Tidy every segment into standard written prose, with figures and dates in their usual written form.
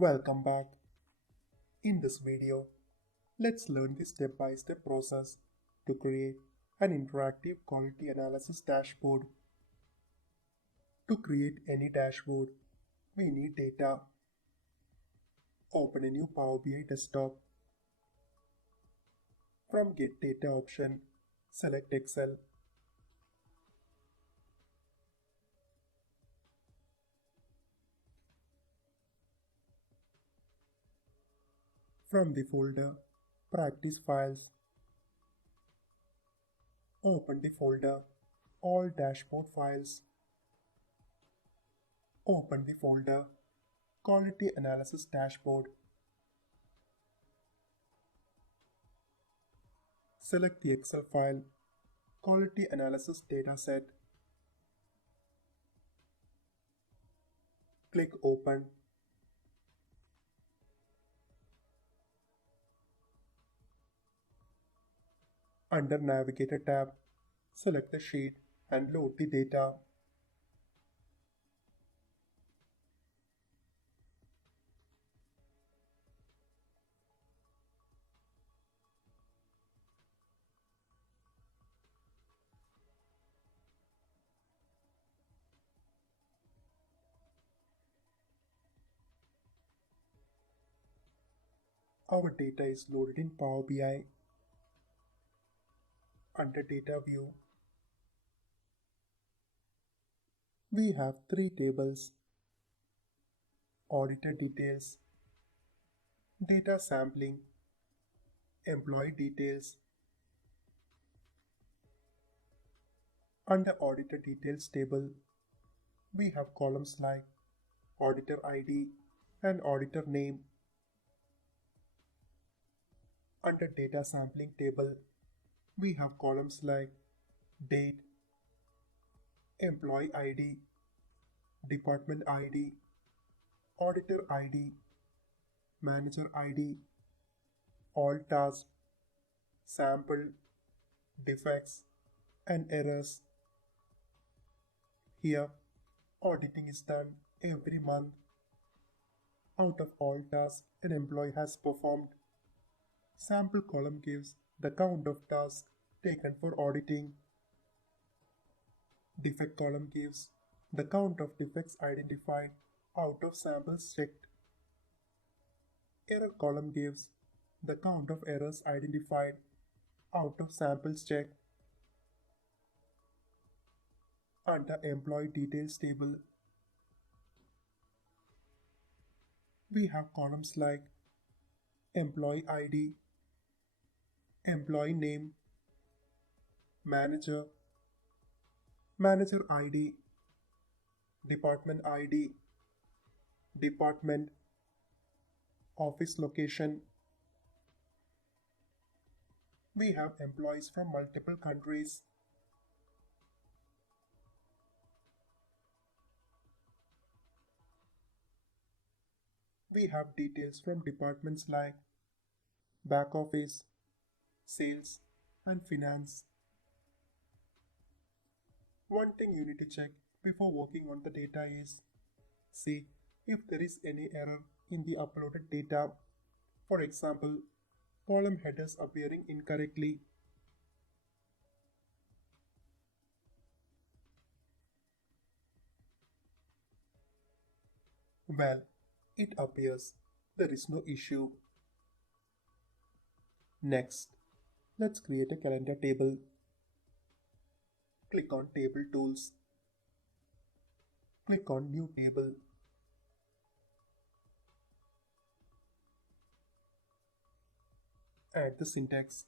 Welcome back. In this video, let's learn the step-by-step process to create an interactive quality analysis dashboard. To create any dashboard, we need data. Open a new Power BI desktop. From Get Data option, select Excel. From the folder, Practice Files, open the folder, All Dashboard Files. Open the folder, Quality Analysis Dashboard. Select the Excel file, Quality Analysis Dataset. Click Open. Under Navigator tab, select the sheet and load the data. Our data is loaded in Power BI. Under Data View, we have three tables: Auditor Details, Data Sampling, Employee Details. Under Auditor Details table, we have columns like Auditor ID and Auditor Name. Under Data Sampling table, we have columns like Date, Employee ID, Department ID, Auditor ID, Manager ID, All Tasks, Sample, Defects, and Errors. Here, auditing is done every month. Out of all tasks an employee has performed, sample column gives the count of tasks taken for auditing. Defect column gives the count of defects identified out of samples checked. Error column gives the count of errors identified out of samples checked. Under Employee Details table, we have columns like Employee ID, Employee Name, Manager, Manager ID, Department ID, Department, Office Location. We have employees from multiple countries. We have details from departments like Back Office, Sales, and Finance. One thing you need to check before working on the data is see if there is any error in the uploaded data. For example, column headers appearing incorrectly. Well, it appears there is no issue. Next, let's create a calendar table. Click on Table Tools. Click on New Table. Add the syntax.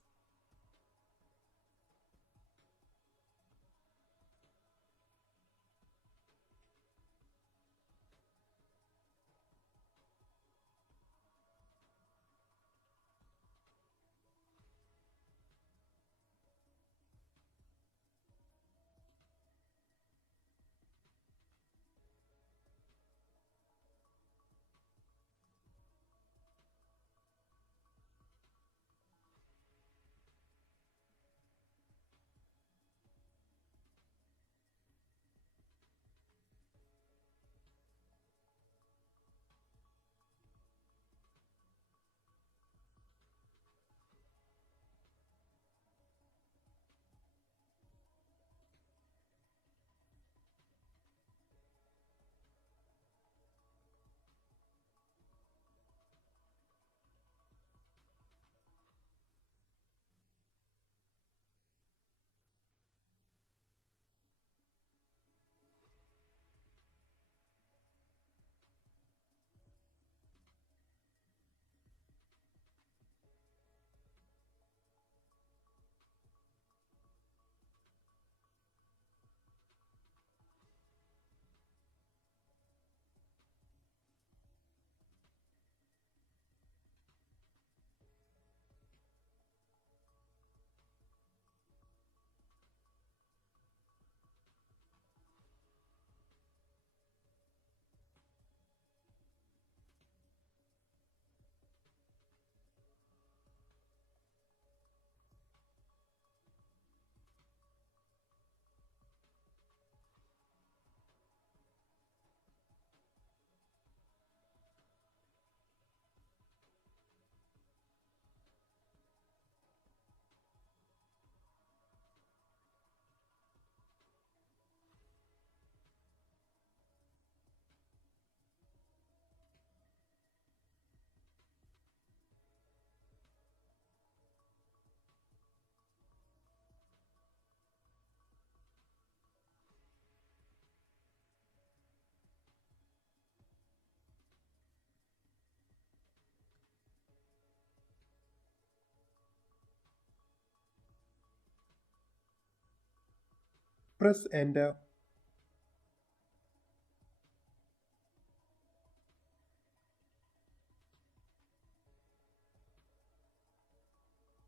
Press enter.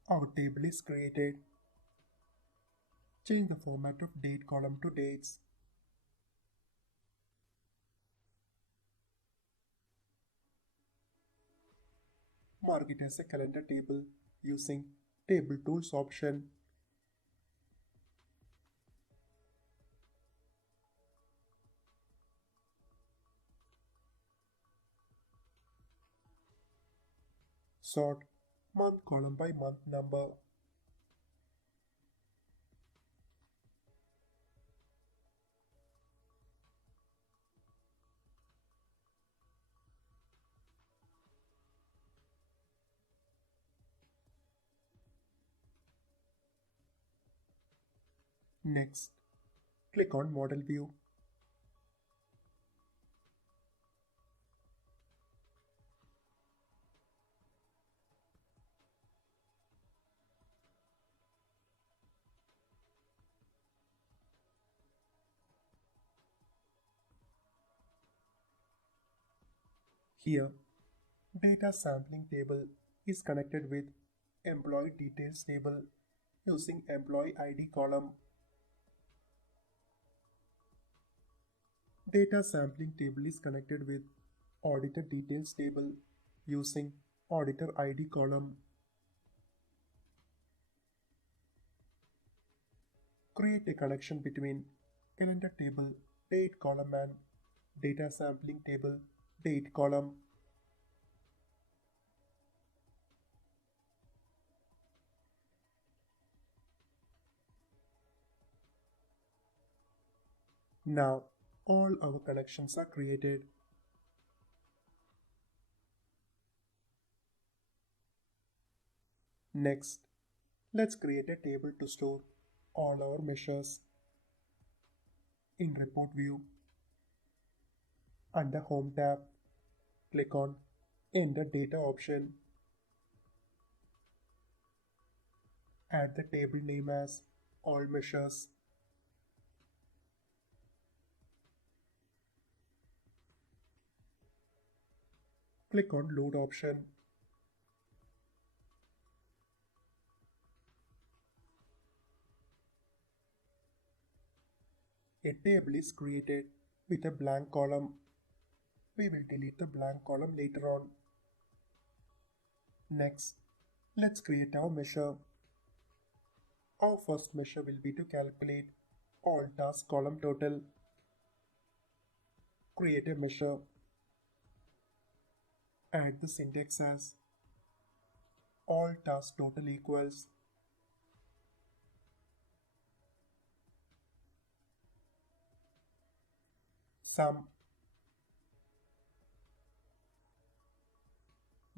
Our table is created. Change the format of date column to dates. Mark it as a calendar table using Table Tools option. Sort month column by month number. Next, click on Model View. Here, data sampling table is connected with employee details table using employee ID column. Data sampling table is connected with auditor details table using auditor ID column. Create a connection between calendar table date column and data sampling table date column. Now all our connections are created. Next, let's create a table to store all our measures. In Report View, under Home tab, click on Enter Data option. Add the table name as All Measures. Click on Load option. A table is created with a blank column. We will delete the blank column later on. Next, let's create our measure. Our first measure will be to calculate all task column total. Create a measure. Add the syntax as all task total equals sum.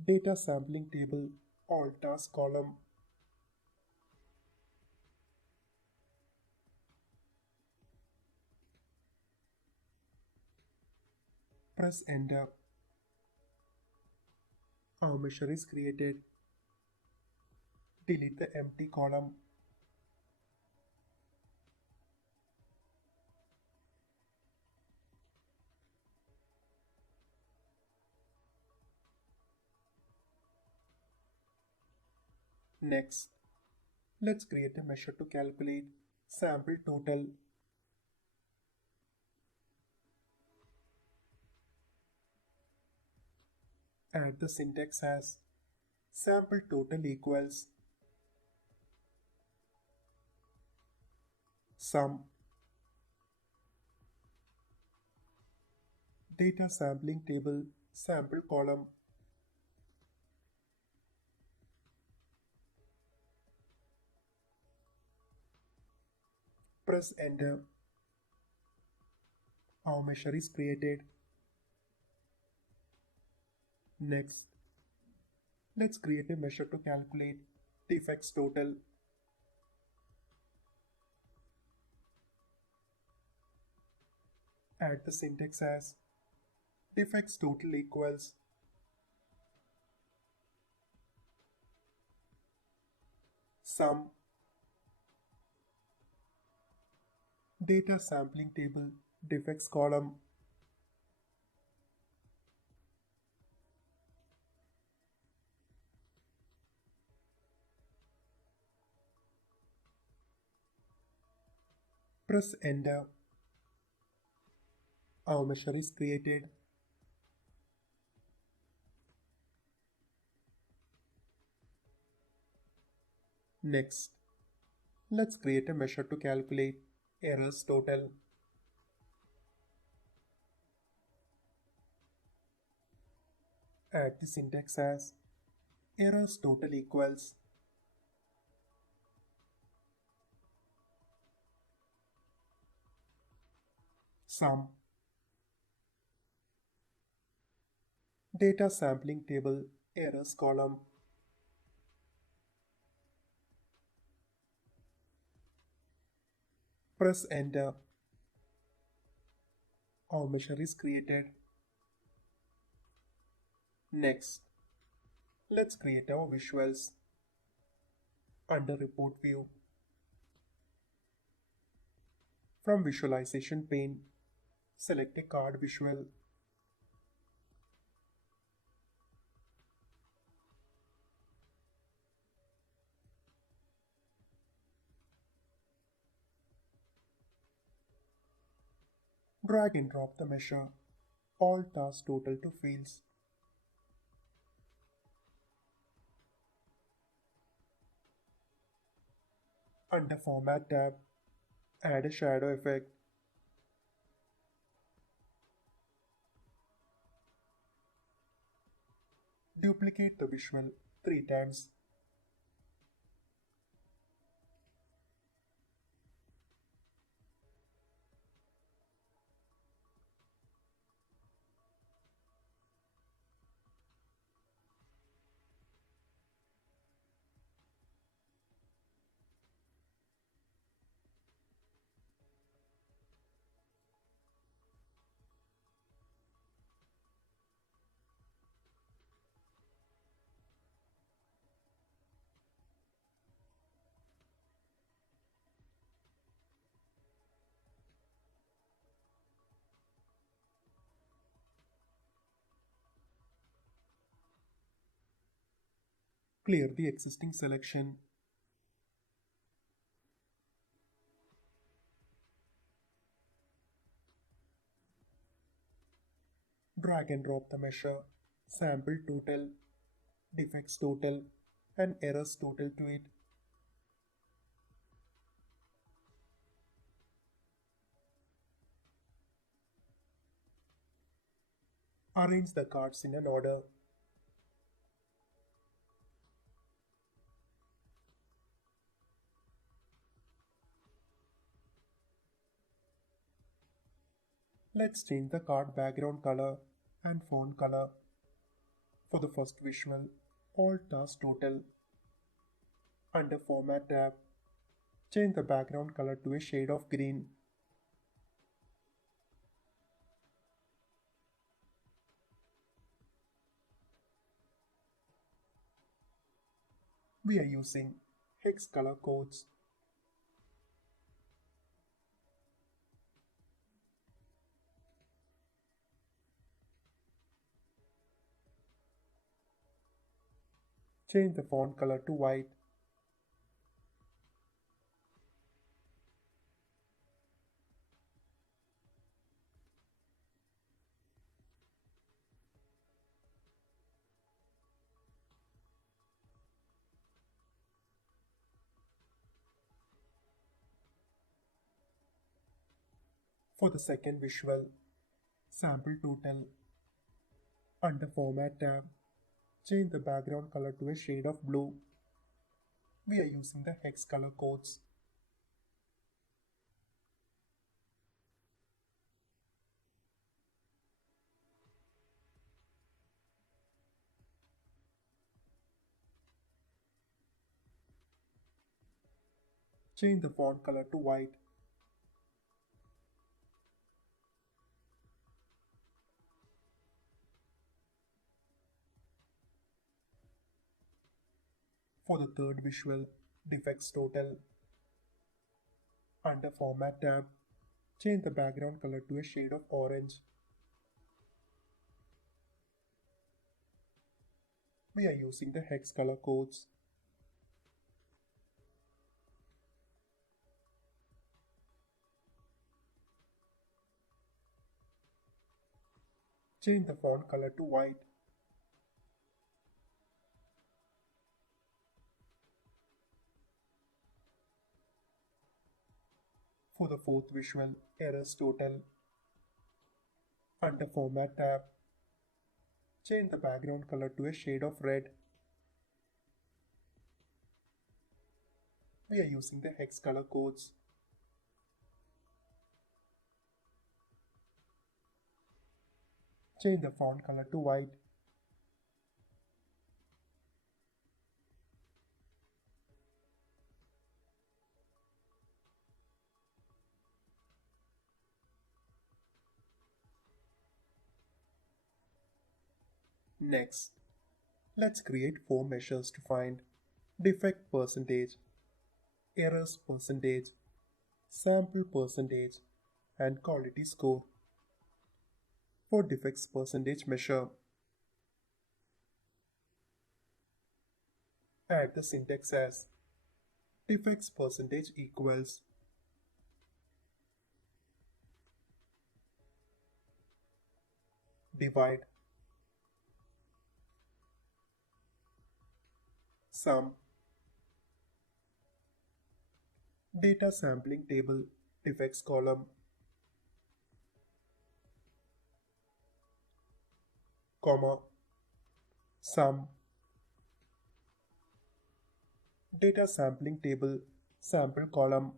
Data sampling table all task column. Press enter. Our measure is created. Delete the empty column. Next, let's create a measure to calculate sample total. Add the syntax as sample total equals sum. Data sampling table sample column. Press enter. Our measure is created. Next, let's create a measure to calculate defects total. Add the syntax as defects total equals sum. Data sampling table, defects column. Press enter. Our measure is created. Next, let's create a measure to calculate errors total. Add the syntax as errors total equals sum. Data sampling table, errors column. Press enter. Our measure is created. Next, let's create our visuals. Under report view, from visualization pane, select a card visual. Drag and drop the measure, all task total to fields. Under Format tab, add a shadow effect. Duplicate the visual 3 times. Clear the existing selection. Drag and drop the measure, sample total, defects total, and errors total to it. Arrange the cards in an order. Let's change the card background color and font color. For the first visual, all task total. Under Format tab, change the background color to a shade of green. We are using hex color codes. Change the font color to white. For the second visual, sample total. Under Format tab, change the background color to a shade of blue. We are using the hex color codes. Change the font color to white. For the third visual, defects total. Under Format tab, Change the background color to a shade of orange. We are using the hex color codes. Change the font color to white. For the fourth visual, errors total, under Format tab, change the background color to a shade of red. We are using the hex color codes. Change the font color to white. Next, let's create 4 measures to find defect percentage, errors percentage, sample percentage, and quality score. For defects percentage measure, add the syntax as defects percentage equals divide sum data sampling table defects column, comma, sum data sampling table sample column,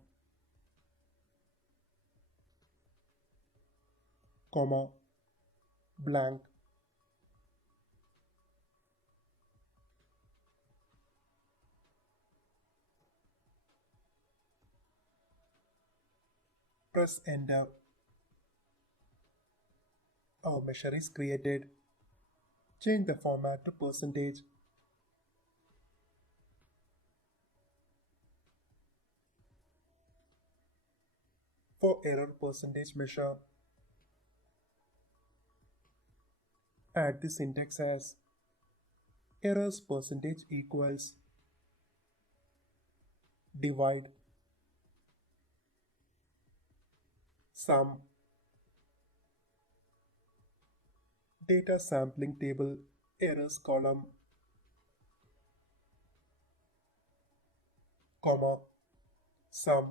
comma, blank. Press enter. Our measure is created. Change the format to percentage. For error percentage measure, add the syntax as errors percentage equals divide sum data sampling table errors column, comma, sum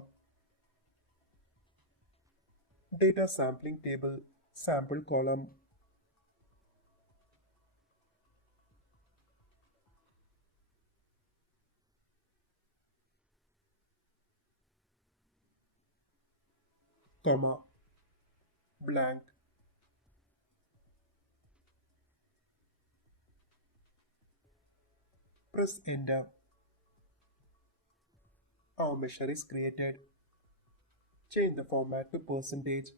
data sampling table sample column, comma, blank. Press enter. Our measure is created. Change the format to percentage.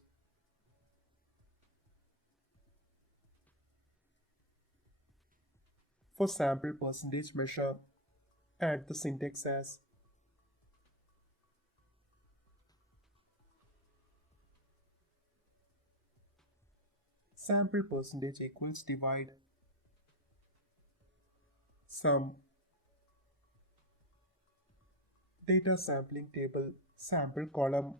For sample percentage measure, add the syntax as sample percentage equals divide sum data sampling table sample column,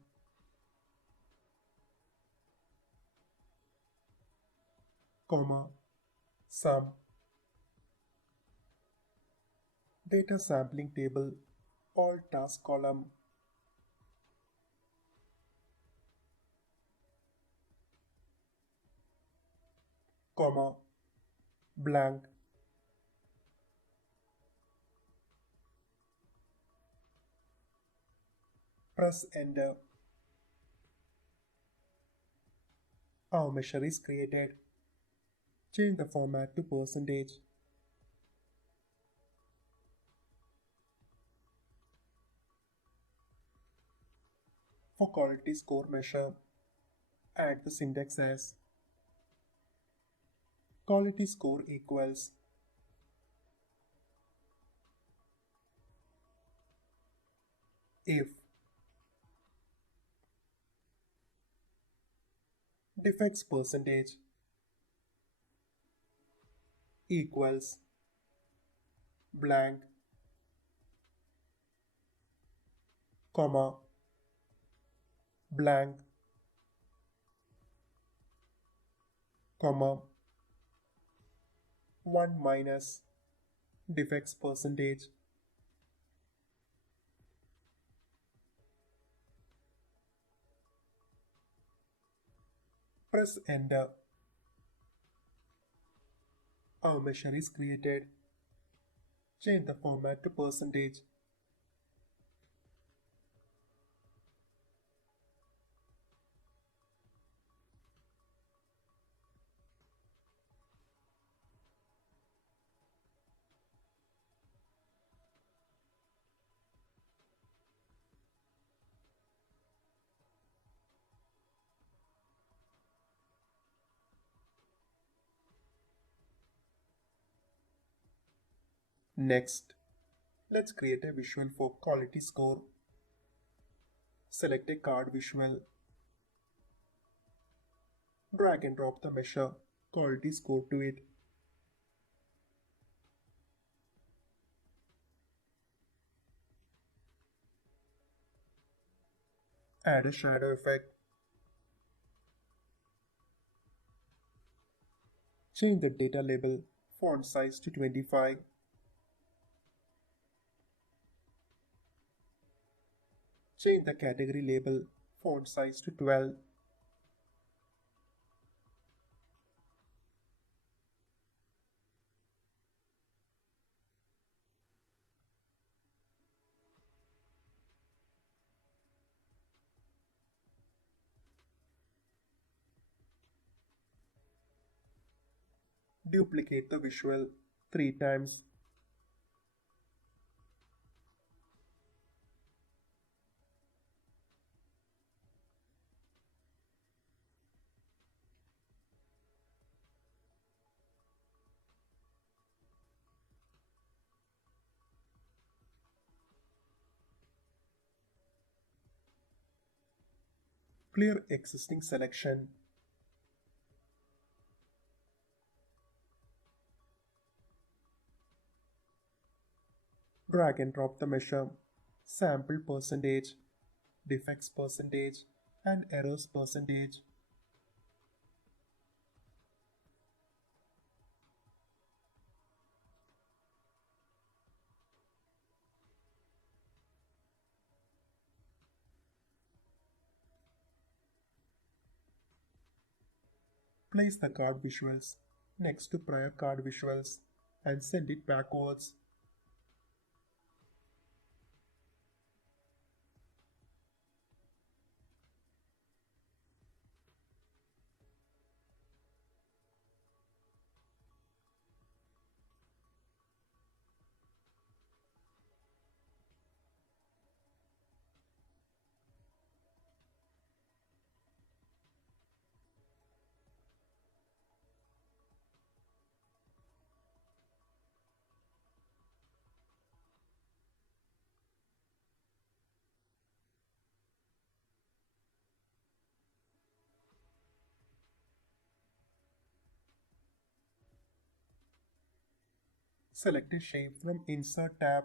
comma, sum data sampling table all task column, comma, blank. Press enter. Our measure is created. Change the format to percentage. For quality score measure, add the syntax as quality score equals if defects percentage equals blank, comma, blank, comma, 1 minus defects percentage. Press enter. Our measure is created. Change the format to percentage. Next, let's create a visual for quality score. Select a card visual. Drag and drop the measure quality score to it. Add a shadow effect. Change the data label font size to 25. Change the category label font size to 12. Duplicate the visual 3 times. Clear existing selection. Drag and drop the measure sample percentage, defects percentage, and errors percentage. Place the card visuals next to prior card visuals and send it backwards. Select a shape from Insert tab.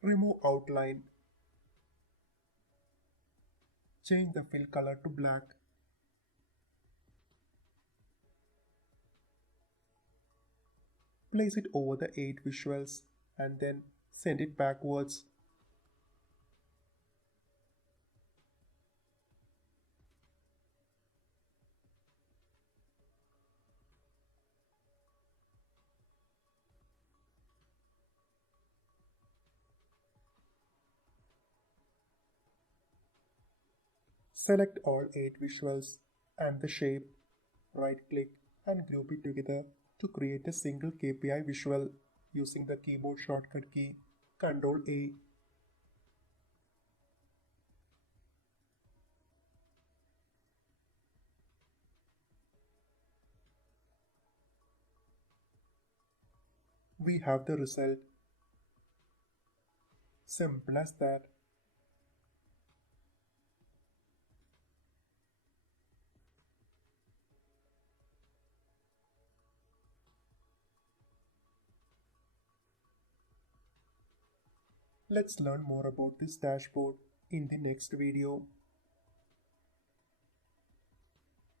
Remove outline. Change the fill color to black. Place it over the 8 visuals and then send it backwards. Select all 8 visuals and the shape, right-click and group it together to create a single KPI visual using the keyboard shortcut key Ctrl A. We have the result. Simple as that. Let's learn more about this dashboard in the next video.